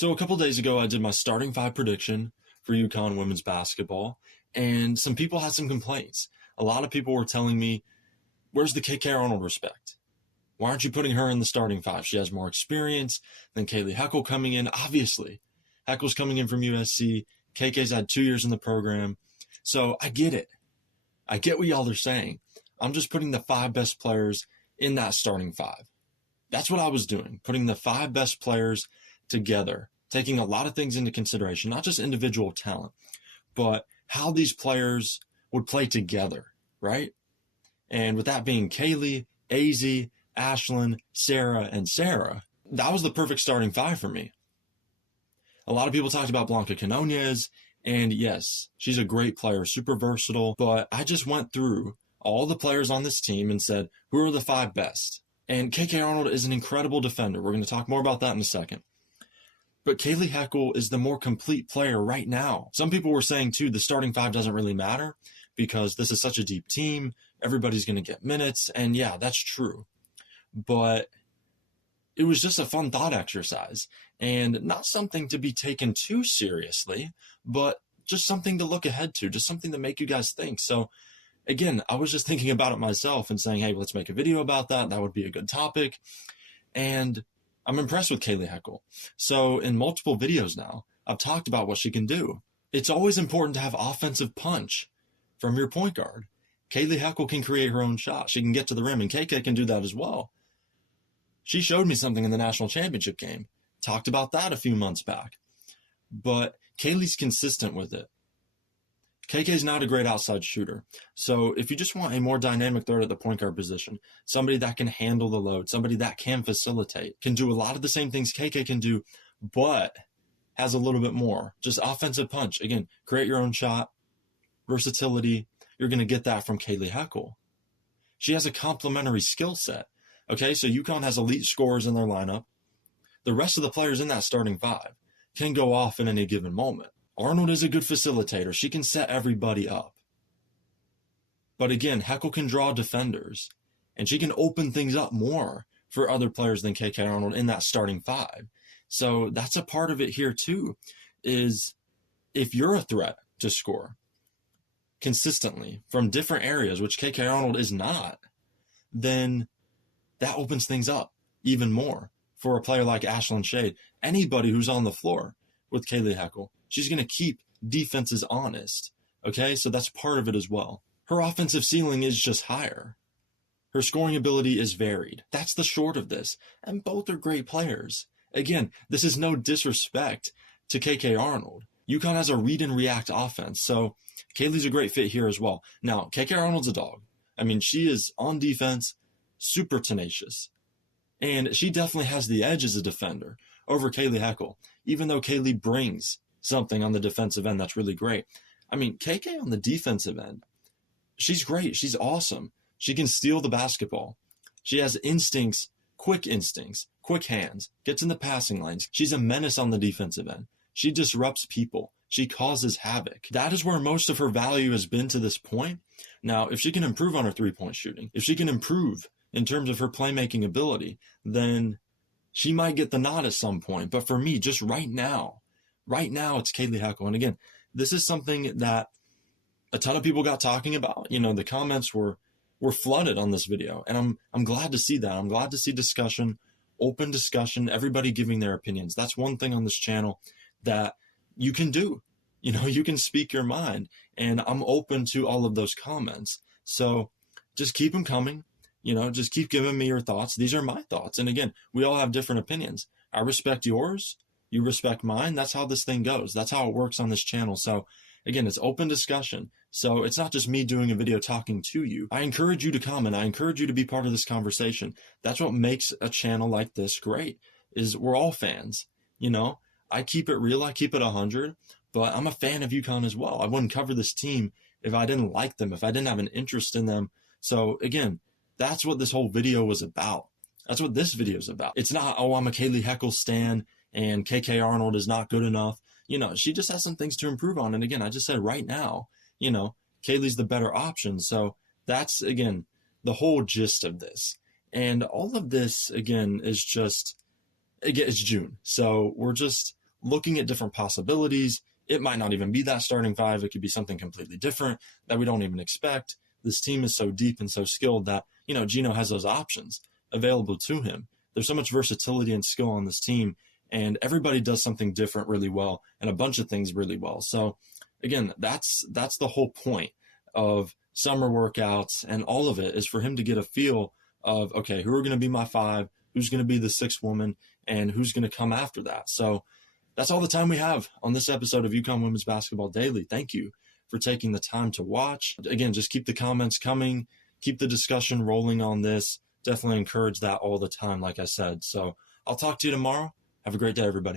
So a couple days ago, I did my starting five prediction for UConn women's basketball, and some people had some complaints. A lot of people were telling me, where's the KK Arnold respect? Why aren't you putting her in the starting five? She has more experience than Heckel coming in. Obviously, Heckel's coming in from USC. KK's had 2 years in the program. So I get it. I get what y'all are saying. I'm just putting the five best players in that starting five. That's what I was doing, putting the five best players together, taking a lot of things into consideration, not just individual talent, but how these players would play together, right? And with that being Kayleigh, Azzi, Ashlynn, Serah, and Serah, that was the perfect starting five for me. A lot of people talked about Blanca Quinones, and yes, she's a great player, super versatile, but I just went through all the players on this team and said, who are the five best? And KK Arnold is an incredible defender. We're going to talk more about that in a second. But Kayleigh Heckel is the more complete player right now. Some people were saying, too, the starting five doesn't really matter because this is such a deep team. Everybody's going to get minutes. And yeah, that's true. But it was just a fun thought exercise and not something to be taken too seriously, but just something to look ahead to, just something to make you guys think. So again, I was just thinking about it myself and saying, hey, let's make a video about that. That would be a good topic. And I'm impressed with Kayleigh Heckel. So in multiple videos now, I've talked about what she can do. It's always important to have offensive punch from your point guard. Kayleigh Heckel can create her own shot. She can get to the rim, and KK can do that as well. She showed me something in the national championship game. Talked about that a few months back. But Kayleigh's consistent with it. KK's not a great outside shooter. So if you just want a more dynamic threat at the point guard position, somebody that can handle the load, somebody that can facilitate, can do a lot of the same things KK can do, but has a little bit more. Just offensive punch. Again, create your own shot, versatility. You're going to get that from Kayleigh Heckel. She has a complementary skill set. Okay, so UConn has elite scorers in their lineup. The rest of the players in that starting five can go off in any given moment. Arnold is a good facilitator. She can set everybody up. But again, Heckel can draw defenders, and she can open things up more for other players than KK Arnold in that starting five. So that's a part of it here too, is if you're a threat to score consistently from different areas, which KK Arnold is not, then that opens things up even more for a player like Ashlynn Shade. Anybody who's on the floor with Kayleigh Heckel, she's going to keep defenses honest. Okay, so that's part of it as well. Her offensive ceiling is just higher. Her scoring ability is varied. That's the short of this. And both are great players. Again, this is no disrespect to KK Arnold. UConn has a read and react offense, so Kayleigh's a great fit here as well. Now, KK Arnold's a dog. I mean, she is on defense, super tenacious. And she definitely has the edge as a defender over Kayleigh Heckel, even though Kayleigh brings something on the defensive end that's really great. I mean, KK on the defensive end, she's great. She's awesome. She can steal the basketball. She has instincts, quick hands, gets in the passing lanes. She's a menace on the defensive end. She disrupts people. She causes havoc. That is where most of her value has been to this point. Now, if she can improve on her three-point shooting, if she can improve in terms of her playmaking ability, then she might get the nod at some point. But for me, just right now, it's Kayleigh Heckel. And again, this is something that a ton of people got talking about. You know, the comments were flooded on this video, and I'm glad to see that. I'm glad to see discussion, open discussion, everybody giving their opinions. That's one thing on this channel that you can do. You know, you can speak your mind, and I'm open to all of those comments. So just keep them coming. You know, just keep giving me your thoughts. These are my thoughts. And again, we all have different opinions. I respect yours. You respect mine. That's how this thing goes. That's how it works on this channel. So again, it's open discussion. So it's not just me doing a video talking to you. I encourage you to comment. I encourage you to be part of this conversation. That's what makes a channel like this great, is we're all fans. You know, I keep it real. I keep it 100, but I'm a fan of UConn as well. I wouldn't cover this team if I didn't like them, if I didn't have an interest in them. So again, that's what this whole video was about. That's what this video is about. It's not, oh, I'm a Kayleigh Heckel stan and KK Arnold is not good enough. You know, she just has some things to improve on. And again, I just said right now, you know, Kayleigh's the better option. So that's, again, the whole gist of this. And all of this, again, is just, again, it's June. So we're just looking at different possibilities. It might not even be that starting five. It could be something completely different that we don't even expect. This team is so deep and so skilled that, Geno has those options available to him. There's so much versatility and skill on this team, and everybody does something different really well and a bunch of things really well. So again, that's the whole point of summer workouts, and all of it is for him to get a feel of, okay, who are going to be my five, who's going to be the sixth woman, and who's going to come after that. So that's all the time we have on this episode of UConn Women's Basketball Daily. Thank you for taking the time to watch. Again, just keep the comments coming, keep the discussion rolling on this. Definitely encourage that all the time, like I said. So I'll talk to you tomorrow. Have a great day, everybody.